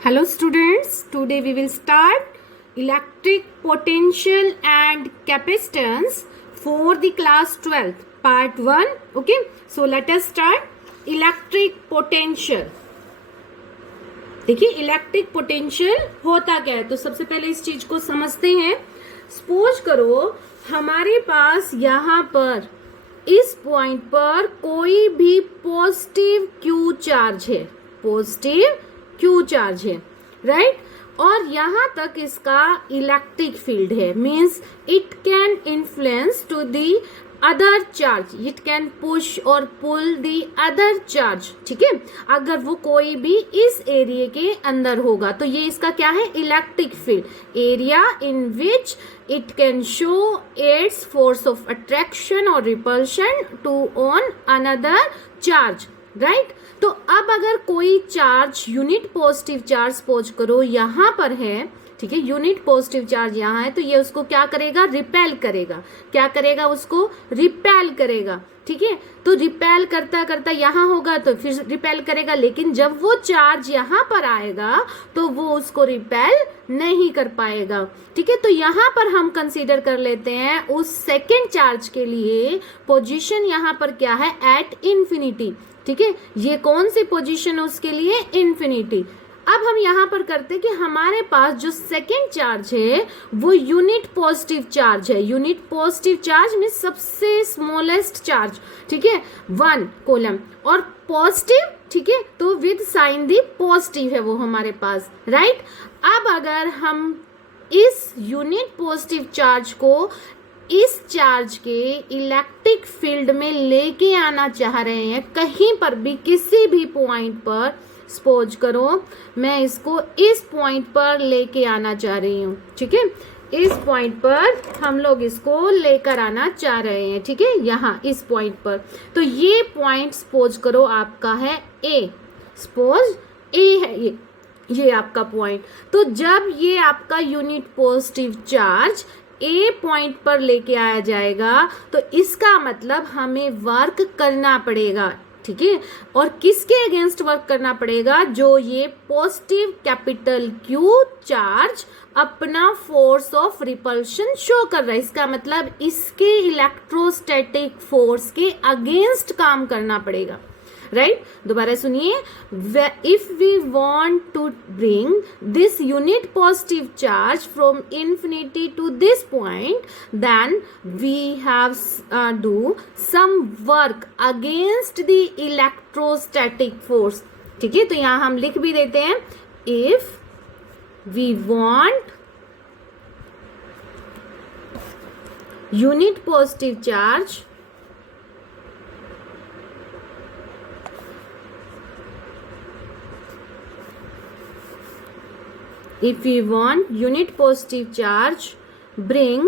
Hello students, today we will start electric potential and capacitance for the class 12th part 1. Okay, so let us start electric potential. देखिए electric potential होता क्या है, तो सबसे पहले इस चीज को समझते हैं. सपोज करो हमारे पास यहाँ पर इस पॉइंट पर कोई भी पॉजिटिव क्यू चार्ज है, पॉजिटिव क्यू चार्ज है, राइट. और यहाँ तक इसका इलेक्ट्रिक फील्ड है, means it can influence to the other charge, it can push और पुल दी अदर चार्ज. ठीक है, अगर वो कोई भी इस एरिया के अंदर होगा तो ये इसका क्या है, electric field, area in which it can show its force of attraction और repulsion to on another charge, right. तो अब अगर कोई charge unit positive charge suppose करो यहाँ पर है, ठीक है, यूनिट पॉजिटिव चार्ज यहाँ है, तो ये उसको क्या करेगा, रिपेल करेगा. क्या करेगा, उसको रिपेल करेगा. ठीक है, तो रिपेल करता करता यहाँ होगा तो फिर रिपेल करेगा, लेकिन जब वो चार्ज यहाँ पर आएगा तो वो उसको रिपेल नहीं कर पाएगा. ठीक है, तो यहाँ पर हम कंसीडर कर लेते हैं उस सेकेंड चार्ज के लिए पोजीशन यहाँ पर क्या है, एट इन्फिनिटी. ठीक है, ये कौन सी पोजीशन है उसके लिए, इन्फिनिटी. अब हम यहाँ पर करते हैं कि हमारे पास जो सेकेंड चार्ज है वो यूनिट पॉजिटिव चार्ज है. यूनिट पॉजिटिव चार्ज में सबसे स्मॉलेस्ट चार्ज, ठीक है, 1 कूलम और पॉजिटिव. ठीक है, तो विद साइन दी पॉजिटिव है वो हमारे पास, राइट. अब अगर हम इस यूनिट पॉजिटिव चार्ज को इस चार्ज के इलेक्ट्रिक फील्ड में लेके आना चाह रहे हैं, कहीं पर भी किसी भी पॉइंट पर, सपोज करो मैं इसको इस पॉइंट पर लेके आना चाह रही हूँ. ठीक है, इस पॉइंट पर हम लोग इसको लेकर आना चाह रहे हैं. ठीक है, यहाँ इस पॉइंट पर, तो ये पॉइंट सपोज करो आपका है ए, सपोज ए है ये आपका पॉइंट. तो जब ये आपका यूनिट पॉजिटिव चार्ज ए पॉइंट पर लेके आया जाएगा तो इसका मतलब हमें वर्क करना पड़ेगा. ठीक है, और किसके अगेंस्ट वर्क करना पड़ेगा, जो ये पॉजिटिव कैपिटल क्यू चार्ज अपना फोर्स ऑफ रिपल्शन शो कर रहा है. इसका मतलब इसके इलेक्ट्रोस्टैटिक फोर्स के अगेंस्ट काम करना पड़ेगा, राइट. दोबारा सुनिए, if we want to bring this unit positive charge from infinity to this point, then we have do some work against the electrostatic force. ठीक है, तो यहां हम लिख भी देते हैं, if we want unit positive charge if we want unit positive charge bring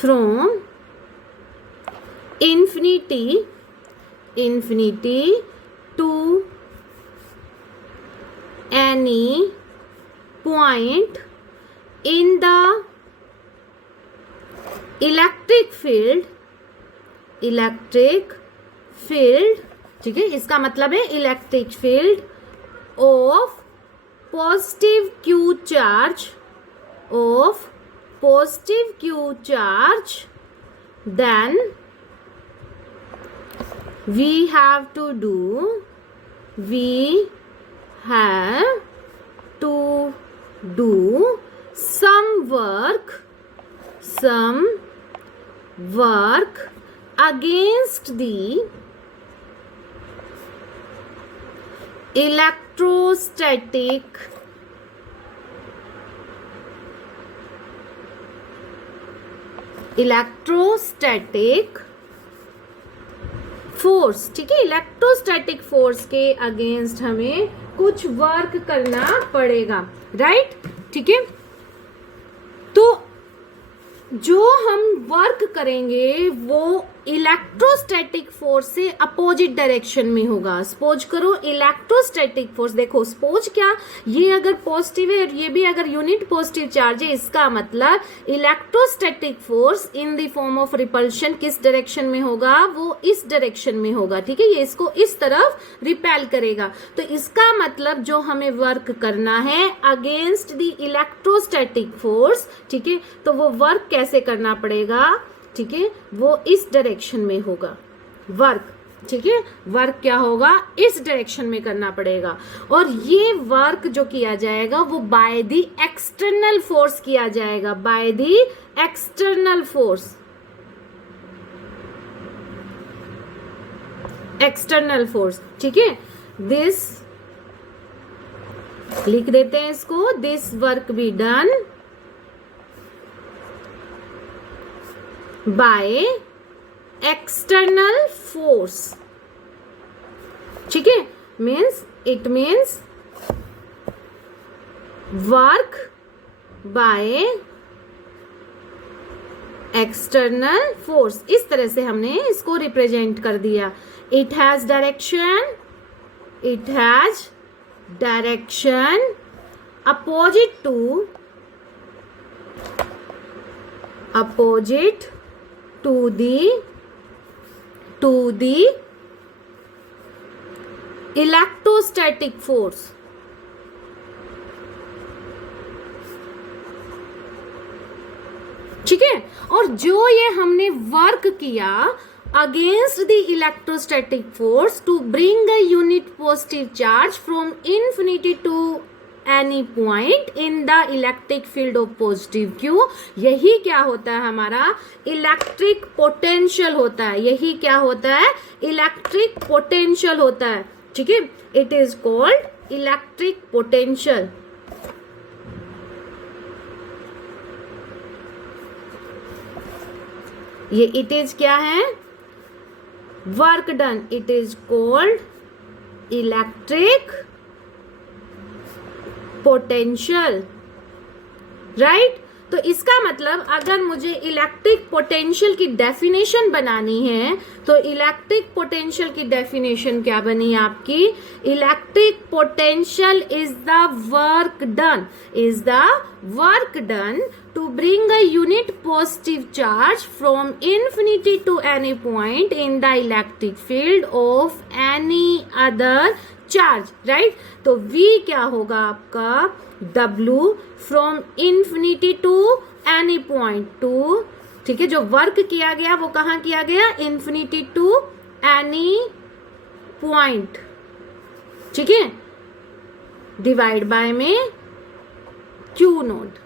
from infinity to any point in the electric field, ठीक है, इसका मतलब है electric field of positive q charge, then we have to do some work against the electrostatic force. ठीक है, electrostatic force के against हमें कुछ वर्क करना पड़ेगा, राइट. ठीक है, तो जो हम वर्क करेंगे वो इलेक्ट्रोस्टैटिक फोर्स से अपोजिट डायरेक्शन में होगा। सपोज करो इलेक्ट्रोस्टैटिक फोर्स, देखो सपोज क्या, ये अगर पॉजिटिव है और ये भी अगर यूनिट पॉजिटिव चार्ज है, इसका मतलब electrostatic force in the form of repulsion किस डायरेक्शन में होगा, वो इस डायरेक्शन में होगा। ठीक है, ये इसको इस तरफ रिपेल करेगा। तो इसका मतलब जो हमें वर्क करना है अगेंस्ट द इलेक्ट्रोस्टैटिक फोर्स, ठीक है, तो वो वर्क कैसे करना पड़ेगा, ठीक है, वो इस डायरेक्शन में होगा वर्क। ठीक है, वर्क क्या होगा, इस डायरेक्शन में करना पड़ेगा। और ये वर्क जो किया जाएगा वो बाय द एक्सटर्नल फोर्स किया जाएगा, by the external force, external force. ठीक है, दिस लिख देते हैं इसको, this work be done by external force. ठीक है, means it means work by external force. इस तरह से हमने इसको रिप्रेजेंट कर दिया। It has direction, it has direction opposite to the electrostatic force। ठीक है, और जो ये हमने वर्क किया against the electrostatic force to bring a unit positive charge from infinity to any point in the electric field of positive Q, यही क्या होता है, हमारा इलेक्ट्रिक पोटेंशियल होता है। यही क्या होता है, इलेक्ट्रिक पोटेंशियल होता है। ठीक है, it is called electric potential. ये इट इज क्या है, work done, it is called electric potential, right. तो इसका मतलब अगर मुझे इलेक्ट्रिक पोटेंशियल की डेफिनेशन बनानी है तो इलेक्ट्रिक पोटेंशियल की डेफिनेशन क्या बनी आपकी, electric potential is the work done, is the work done to bring a unit positive charge from infinity to any point in the electric field of any other charge, right। तो V क्या होगा आपका, W from infinity to any point to, ठीक है, जो work किया गया वो कहाँ किया गया, infinity to any point। ठीक है, डिवाइड बाय में Q नोट।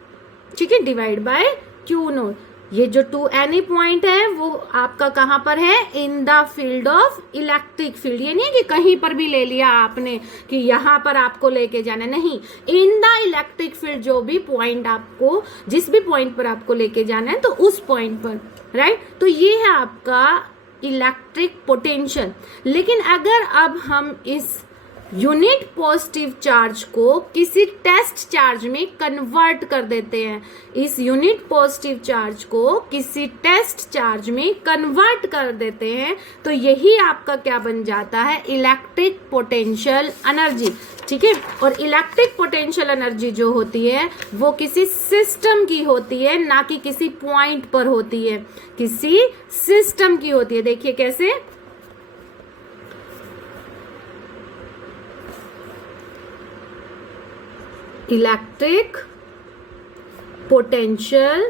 ठीक है, डिवाइड बाय क्यू नोट। ये जो टू एनी पॉइंट है वो आपका कहां पर है, in the field of electric field. ये नहीं है कि कहीं पर भी ले लिया आपने कि यहां पर आपको लेके जाना, नहीं, इन द इलेक्ट्रिक फील्ड जो भी पॉइंट आपको, जिस भी पॉइंट पर आपको लेके जाना है तो उस पॉइंट पर, राइट। तो ये है आपका इलेक्ट्रिक पोटेंशियल। लेकिन अगर अब हम इस यूनिट पॉजिटिव चार्ज को किसी टेस्ट चार्ज में कन्वर्ट कर देते हैं, इस यूनिट पॉजिटिव चार्ज को किसी टेस्ट चार्ज में कन्वर्ट कर देते हैं, तो यही आपका क्या बन जाता है, इलेक्ट्रिक पोटेंशियल एनर्जी। ठीक है, और इलेक्ट्रिक पोटेंशियल एनर्जी जो होती है वो किसी सिस्टम की होती है, ना कि किसी पॉइंट पर होती है, किसी सिस्टम की होती है। देखिए कैसे, electric potential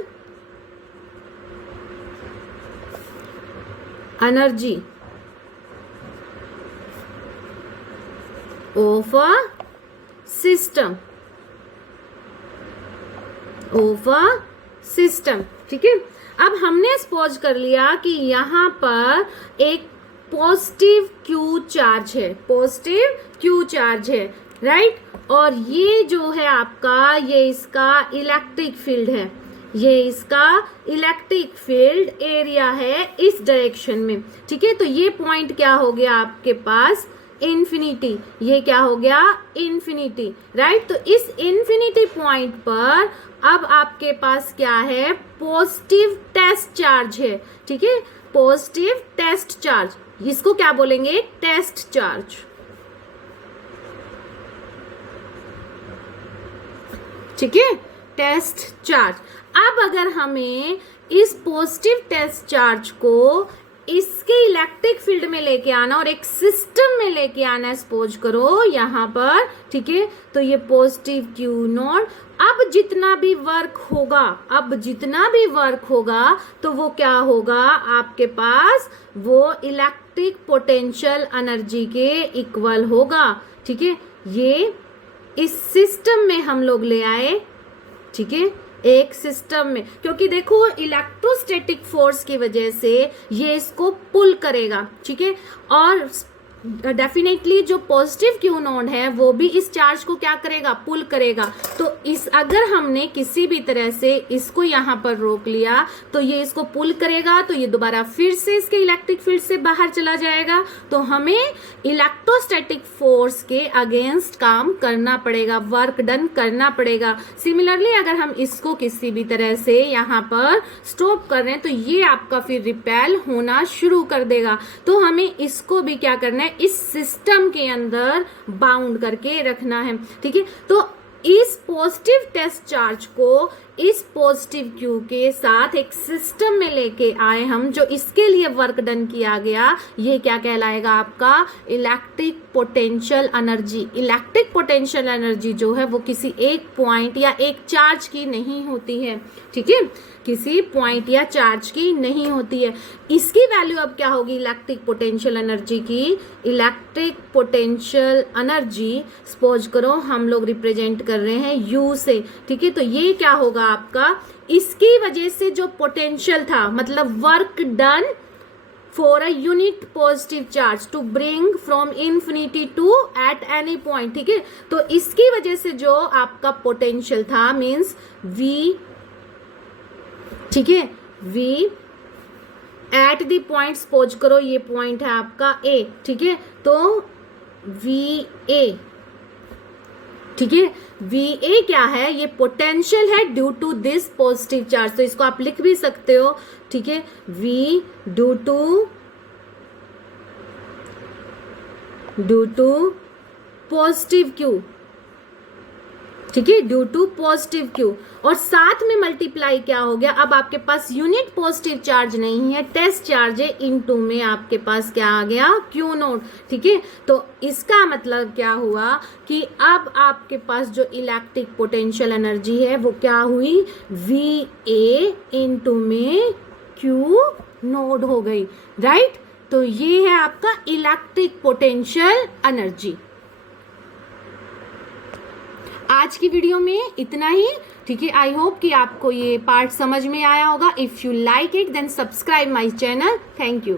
energy of a system, ठीक है। अब हमने सपोज कर लिया कि यहां पर एक पॉजिटिव क्यू चार्ज है, पॉजिटिव क्यू चार्ज है, राइट। और ये जो है आपका, ये इसका इलेक्ट्रिक फील्ड है, ये इसका इलेक्ट्रिक फील्ड एरिया है इस डायरेक्शन में। ठीक है, तो ये पॉइंट क्या हो गया आपके पास, इन्फिनिटी, ये क्या हो गया इन्फिनिटी, राइट। तो इस इन्फिनिटी पॉइंट पर अब आपके पास क्या है, पॉजिटिव टेस्ट चार्ज है, ठीक है, पॉजिटिव टेस्ट चार्ज, इसको क्या बोलेंगे, टेस्ट चार्ज, ठीक है, टेस्ट चार्ज। अब अगर हमें इस पॉजिटिव टेस्ट चार्ज को इसके इलेक्ट्रिक फील्ड में लेके आना और एक सिस्टम में लेके आना, सपोज करो यहां पर, ठीक है, तो ये पॉजिटिव क्यू नॉट, अब जितना भी वर्क होगा तो वो क्या होगा, आपके पास वो इलेक्ट्रिक पोटेंशियल एनर्जी के इक्वल होगा, ठीक है। ये इस सिस्टम में हम लोग ले आए, ठीक है, एक सिस्टम में, क्योंकि देखो इलेक्ट्रोस्टैटिक फोर्स की वजह से ये इसको पुल करेगा, ठीक है, और डेफिनेटली जो पॉजिटिव क्यू नोड है वो भी इस चार्ज को क्या करेगा, पुल करेगा। तो इस अगर हमने किसी भी तरह से इसको यहां पर रोक लिया तो ये इसको पुल करेगा, तो ये दोबारा फिर से इसके इलेक्ट्रिक फील्ड से बाहर चला जाएगा, तो हमें इलेक्ट्रोस्टैटिक फोर्स के अगेंस्ट काम करना पड़ेगा, वर्क डन करना पड़ेगा। सिमिलरली अगर हम इसको किसी भी तरह से यहाँ पर स्टॉप कर रहे हैं तो ये आपका फिर रिपेल होना शुरू कर देगा, तो हमें इसको भी क्या करना है, इस सिस्टम के अंदर बाउंड करके रखना है, ठीक है। तो इस पॉजिटिव टेस्ट चार्ज को इस पॉजिटिव क्यू के साथ एक सिस्टम में लेके आए हम, जो इसके लिए वर्क डन किया गया, ये क्या कहलाएगा, आपका electric potential energy. Electric potential energy जो है वो किसी एक पॉइंट या एक चार्ज की नहीं होती है, ठीक है, किसी पॉइंट या चार्ज की नहीं होती है। इसकी वैल्यू अब क्या होगी, इलेक्ट्रिक पोटेंशियल एनर्जी की, इलेक्ट्रिक पोटेंशियल एनर्जी सपोज करो हम लोग रिप्रेजेंट कर रहे हैं यू से, ठीक है, तो ये क्या होगा आपका, इसकी वजह से जो पोटेंशियल था, मतलब work done for a unit positive charge to bring from infinity to at any point, ठीक है, तो इसकी वजह से जो आपका पोटेंशियल था मीन्स वी, ठीक है, we at the point, suppose करो ये पॉइंट है आपका ए, ठीक है, तो वी ए, ठीक है, वी ए क्या है, ये पोटेंशियल है due to this positive charge, तो इसको आप लिख भी सकते हो, ठीक है, we due to positive Q, ठीक है, ड्यू टू पॉजिटिव क्यू, और साथ में मल्टीप्लाई क्या हो गया, अब आपके पास यूनिट पॉजिटिव चार्ज नहीं है, टेस्ट चार्ज है, इनटू में आपके पास क्या आ गया, क्यू नोट, ठीक है। तो इसका मतलब क्या हुआ कि अब आपके पास जो इलेक्ट्रिक पोटेंशियल एनर्जी है वो क्या हुई, वी ए इनटू में क्यू नोट हो गई, राइट। तो ये है आपका इलेक्ट्रिक पोटेंशियल एनर्जी। आज की वीडियो में इतना ही, ठीक है। आई होप कि आपको ये पार्ट समझ में आया होगा। If you like it then subscribe my channel. Thank you.